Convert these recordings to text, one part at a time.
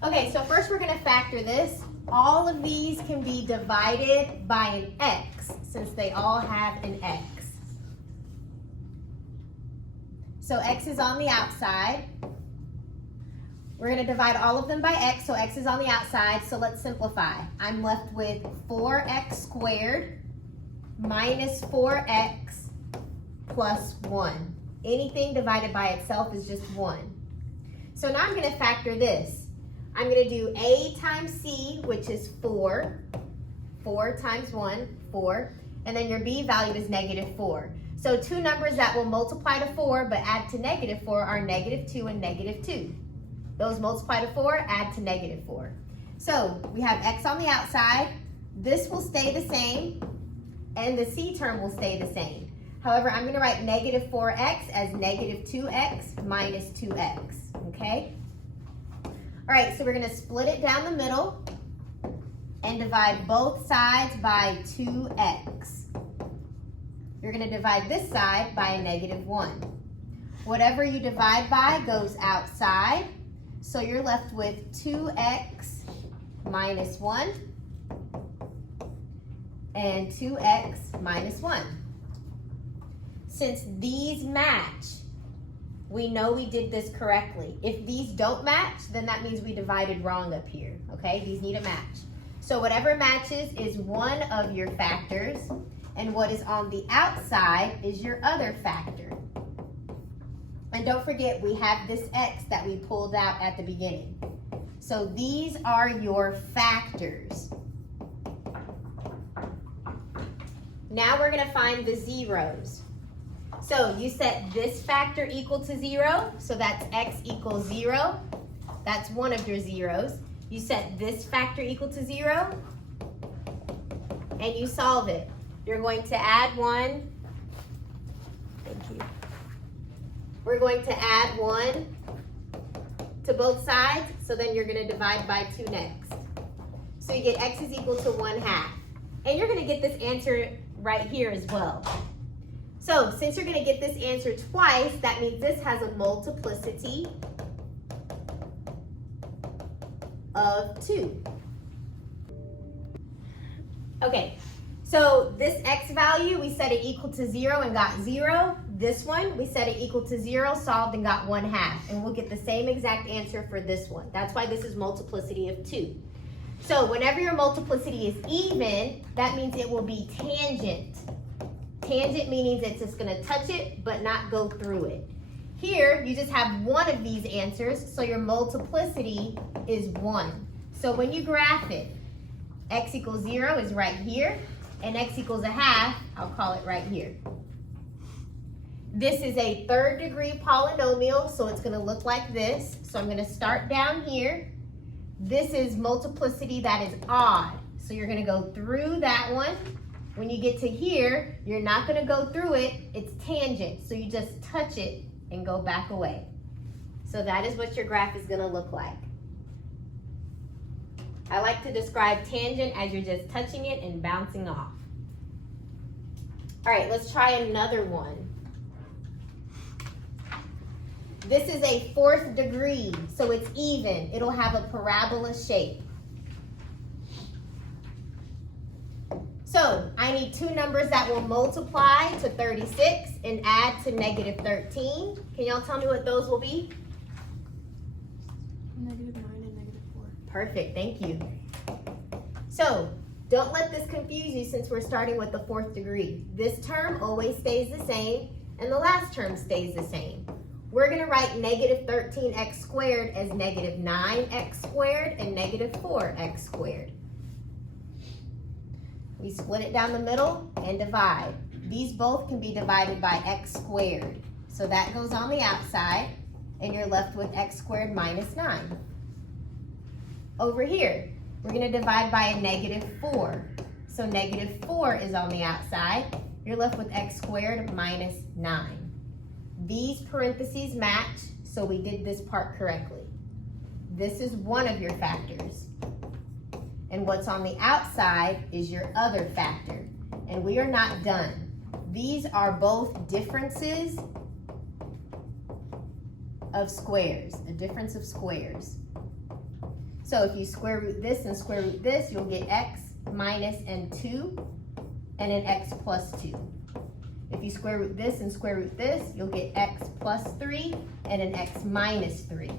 Okay, so first we're going to factor this. All of these can be divided by an x since they all have an x. So x is on the outside. We're going to divide all of them by x, so x is on the outside, so let's simplify. I'm left with 4x squared minus 4x plus 1. Anything divided by itself is just 1. So now I'm going to factor this. I'm going to do a times c, which is 4. 4 times 1, 4. And then your b value is negative 4. So two numbers that will multiply to 4 but add to negative 4 are negative 2 and negative 2. Those multiply to 4, add to negative 4. So we have x on the outside. This will stay the same, and the c term will stay the same. However, I'm going to write negative 4x as negative 2x minus 2x, okay? All right, so we're going to split it down the middle and divide both sides by 2x. You're going to divide this side by a negative 1. Whatever you divide by goes outside, so you're left with 2x minus 1 and 2x minus 1. Since these match, we know we did this correctly. If these don't match, then that means we divided wrong up here, okay? These need a match. So whatever matches is one of your factors, and what is on the outside is your other factor. And don't forget, we have this x that we pulled out at the beginning. So these are your factors. Now we're going to find the zeros. So you set this factor equal to 0, so that's x equals 0. That's one of your zeros. You set this factor equal to 0, and you solve it. You're going to add 1. Thank you. We're going to add 1 to both sides, so then you're going to divide by 2 next. So you get x is equal to 1/2. And you're going to get this answer right here as well. So since you're going to get this answer twice, that means this has a multiplicity of 2. Okay, so this x value, we set it equal to 0 and got 0. This one, we set it equal to 0, solved and got 1/2. And we'll get the same exact answer for this one. That's why this is multiplicity of 2. So whenever your multiplicity is even, that means it will be tangent. Tangent meaning it's just going to touch it but not go through it. Here, you just have one of these answers, so your multiplicity is 1. So when you graph it, x equals 0 is right here, and x equals 1/2, I'll call it right here. This is a third degree polynomial, so it's going to look like this. So I'm going to start down here. This is multiplicity that is odd, so you're going to go through that one. When you get to here, you're not going to go through it. It's tangent, so you just touch it and go back away. So that is what your graph is going to look like. I like to describe tangent as you're just touching it and bouncing off. All right, let's try another one. This is a 4th degree, so it's even. It'll have a parabola shape. So I need two numbers that will multiply to 36 and add to negative 13. Can y'all tell me what those will be? Negative 9 and negative 4. Perfect, thank you. So don't let this confuse you since we're starting with the 4th degree. This term always stays the same, and the last term stays the same. We're going to write negative 13x squared as negative 9x squared and negative 4x squared. We split it down the middle and divide. These both can be divided by x squared. So that goes on the outside, and you're left with x squared minus 9. Over here, we're going to divide by a negative 4. So negative 4 is on the outside. You're left with x squared minus 9. These parentheses match, so we did this part correctly. This is one of your factors. And what's on the outside is your other factor. And we are not done. These are both differences of squares, a difference of squares. So if you square root this and square root this, you'll get x minus and 2 and an x plus 2. If you square root this and square root this, you'll get x plus 3 and an x minus 3.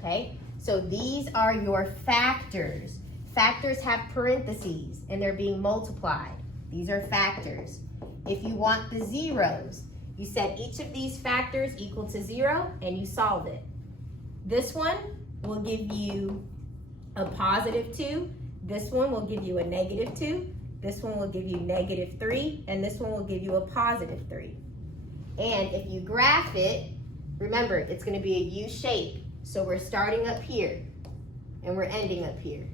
Okay? So these are your factors. Factors have parentheses and they're being multiplied. These are factors. If you want the zeros, you set each of these factors equal to 0 and you solve it. This one will give you a positive 2. This one will give you a negative 2. This one will give you negative 3. And this one will give you a positive 3. And if you graph it, remember, it's going to be a U shape. So we're starting up here and we're ending up here.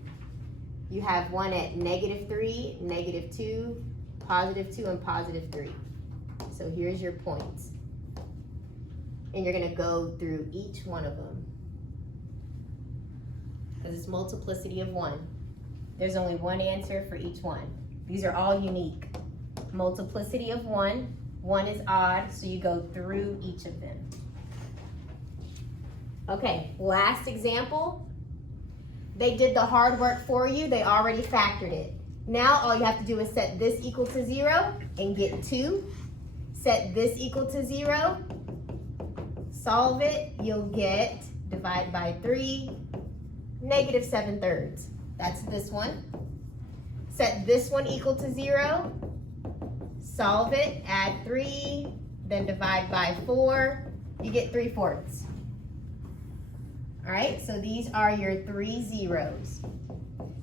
You have one at negative 3, negative 2, positive 2, and positive 3. So here's your points. And you're going to go through each one of them. Because it's multiplicity of 1. There's only one answer for each one. These are all unique. Multiplicity of 1. 1 is odd, so you go through each of them. Okay, last example. They did the hard work for you. They already factored it. Now all you have to do is set this equal to 0 and get 2. Set this equal to 0. Solve it. You'll get, divide by 3, negative 7/3. That's this one. Set this one equal to 0. Solve it. Add 3. Then divide by 4. You get 3/4. All right, so these are your 3 zeros.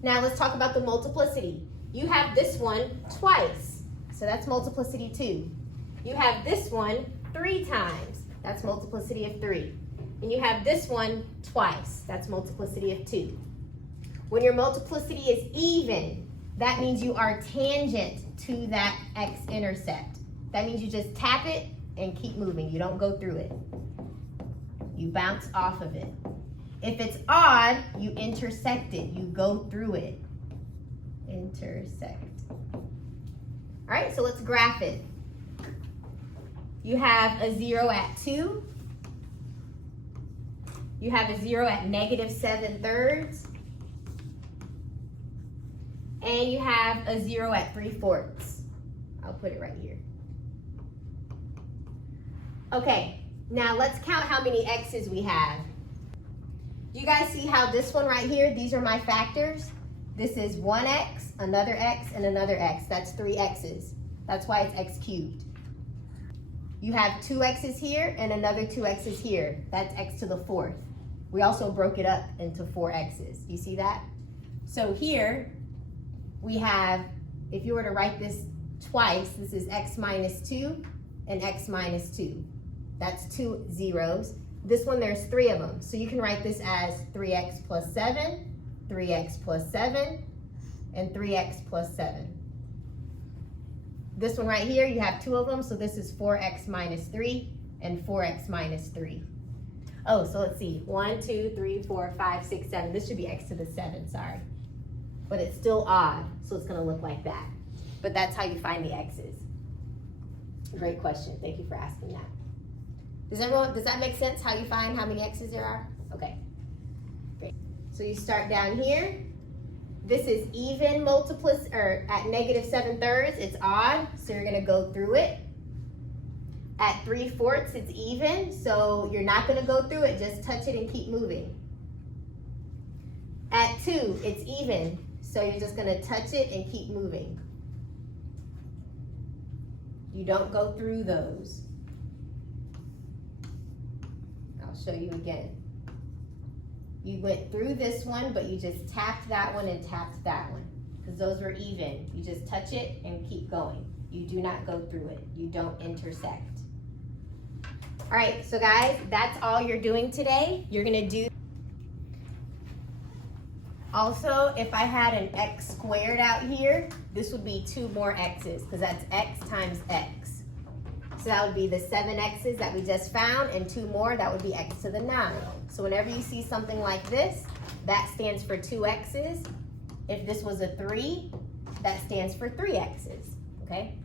Now let's talk about the multiplicity. You have this one twice, so that's multiplicity 2. You have this one 3 times, that's multiplicity of 3. And you have this one twice, that's multiplicity of 2. When your multiplicity is even, that means you are tangent to that x-intercept. That means you just tap it and keep moving. You don't go through it. You bounce off of it. If it's odd, you intersect it. You go through it. Intersect. All right, so let's graph it. You have a 0 at 2. You have a 0 at negative 7/3. And you have a 0 at 3/4. I'll put it right here. Okay, now let's count how many x's we have. You guys see how this one right here, these are my factors? This is 1x, another x, and another x. That's 3 x's. That's why it's x cubed. You have 2 x's here and another 2 x's here. That's x to the 4th. We also broke it up into 4 x's. You see that? So here we have, if you were to write this twice, this is x minus 2 and x minus 2. That's 2 zeros. This one, there's 3 of them. So you can write this as 3x plus 7, 3x plus 7, and 3x plus 7. This one right here, you have 2 of them. So this is 4x minus 3 and 4x minus 3. Oh, so let's see. 1, 2, 3, 4, 5, 6, 7. This should be x to the 7, sorry. But it's still odd, so it's going to look like that. But that's how you find the x's. Great question. Thank you for asking that. Does that make sense how you find how many x's there are? Okay, great. So you start down here. This is even multiplicity, or at negative 7/3, it's odd, so you're gonna go through it. At 3/4, it's even, so you're not gonna go through it, just touch it and keep moving. At 2, it's even, so you're just gonna touch it and keep moving. You don't go through those. I'll show you again. You went through this one, but you just tapped that one and tapped that one, because those were even. You just touch it and keep going. You do not go through it. You don't intersect. All right, so guys, that's all you're doing today. You're gonna do. Also, if I had an x squared out here, this would be 2 more x's, because that's x times x. So that would be the 7 x's that we just found, and 2 more, that would be x to the 9. So whenever you see something like this, that stands for 2 x's. If this was a 3, that stands for 3 x's, okay?